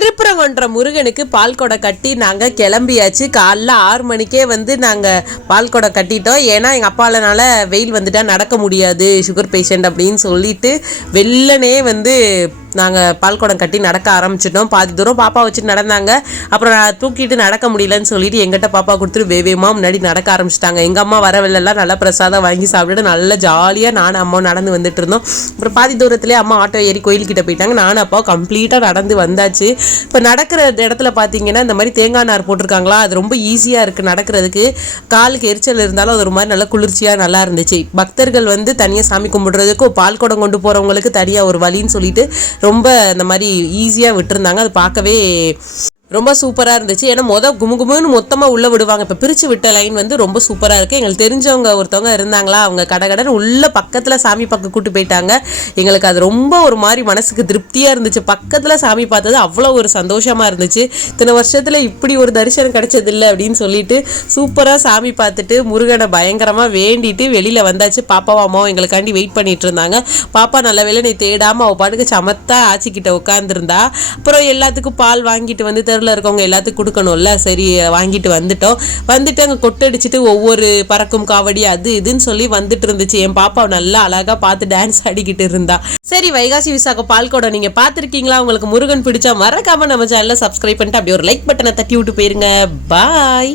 திருப்பரங்குன்ற முருகனுக்கு பால் குடம் கட்டி நாங்கள் கிளம்பியாச்சு. காலைல 6 மணிக்கே நாங்கள் பால் குடம் கட்டிட்டோம். ஏன்னா எங்கள் அப்பாலனால வெயில் வந்துட்டால் நடக்க முடியாது, சுகர் பேஷண்ட் அப்படின்னு சொல்லிட்டு வெள்ளனே நாங்கள் பால் குடம் கட்டி நடக்க ஆரம்பிச்சிட்டோம். பாதி தூரம் பாப்பா வச்சுட்டு நடந்தாங்க. அப்புறம் நான் தூக்கிட்டு நடக்க முடியலன்னு சொல்லிட்டு எங்கிட்ட பாப்பா கொடுத்துட்டு வேகமாக முன்னாடி நடக்க ஆரம்பிச்சிட்டாங்க. எங்கள் அம்மா வரவில்லாம் நல்லா பிரசாதம் வாங்கி சாப்பிட்டுட்டு நல்லா ஜாலியாக நானும் அம்மா நடந்து வந்துட்டு இருந்தோம். அப்புறம் பாதி தூரத்துலேயே அம்மா ஆட்டோ ஏறி கோயில்கிட்ட போயிட்டாங்க. நானும் அப்பா கம்ப்ளீட்டாக நடந்து வந்தாச்சு. இப்போ நடக்கிற இடத்துல பார்த்தீங்கன்னா இந்த மாதிரி தேங்காய் நார் போட்டிருக்காங்களா, அது ரொம்ப ஈஸியாக இருக்குது நடக்கிறதுக்கு. காலுக்கு எரிச்சல் இருந்தாலும் அது ஒரு மாதிரி நல்லா குளிர்ச்சியாக நல்லா இருந்துச்சு. பக்தர்கள் தனியாக சாமி கும்பிடுறதுக்கும் பால் குடம் கொண்டு போகிறவங்களுக்கு தனியாக ஒரு வழின்னு சொல்லிட்டு ரொம்ப இந்த மாதிரி ஈஸியாக விட்டுருந்தாங்க. அது பார்க்கவே ரொம்ப சூப்பராக இருந்துச்சு. ஏன்னா குமுகுமுன்னு மொத்தமாக உள்ளே விடுவாங்க. இப்போ பிரித்து விட்ட லைன் ரொம்ப சூப்பராக இருக்குது. எங்களுக்கு தெரிஞ்சவங்க ஒருத்தவங்க இருந்தாங்களா, அவங்க கடகடன்னு உள்ள பக்கத்தில் சாமி பக்கம் கூட்டு போயிட்டாங்க. எங்களுக்கு அது ரொம்ப ஒரு மாதிரி மனசுக்கு திருப்தியாக இருந்துச்சு. பக்கத்தில் சாமி பார்த்தது அவ்வளோ ஒரு சந்தோஷமாக இருந்துச்சு. இத்தனை வருஷத்தில் இப்படி ஒரு தரிசனம் கிடைச்சதில்லை அப்படின்னு சொல்லிட்டு சூப்பராக சாமி பார்த்துட்டு முருகனை பயங்கரமாக வேண்டிட்டு வெளியில் வந்தாச்சு. பாப்பாவும் அம்மாவும் எங்களுக்காண்டி வெயிட் பண்ணிட்டு இருந்தாங்க. பாப்பா நல்ல வேலை நீ தேடாமல் அவள் பாட்டுக்கு சமத்தா ஆச்சிக்கிட்ட உட்காந்துருந்தா. அப்புறம் எல்லாத்துக்கும் பால் வாங்கிட்டு இருக்கவங்க எல்லாத்துக்கும் கொடுக்கணும்ல, சரி வாங்கிட்டு வந்துட்டு அங்கே கொட்டடிச்சிட்டு ஒவ்வொரு பறக்கும் காவடி அது இதுன்னு சொல்லி வந்துட்டு இருந்துச்சு. என் பாப்பா நல்லா அழகா பார்த்து டான்ஸ் ஆடிக்கிட்டு இருந்தா. சரி, வைகாசி விசாகம் பால் குடம் நீங்க பார்த்துருக்கீங்களா? உங்களுக்கு முருகன் பிடிச்சா மறக்காம நம்ம சேனலை சப்ஸ்கிரைப் பண்ணிட்டு அப்படியே ஒரு லைக் பட்டனை தட்டி விட்டு போயிருங்க. பாய்.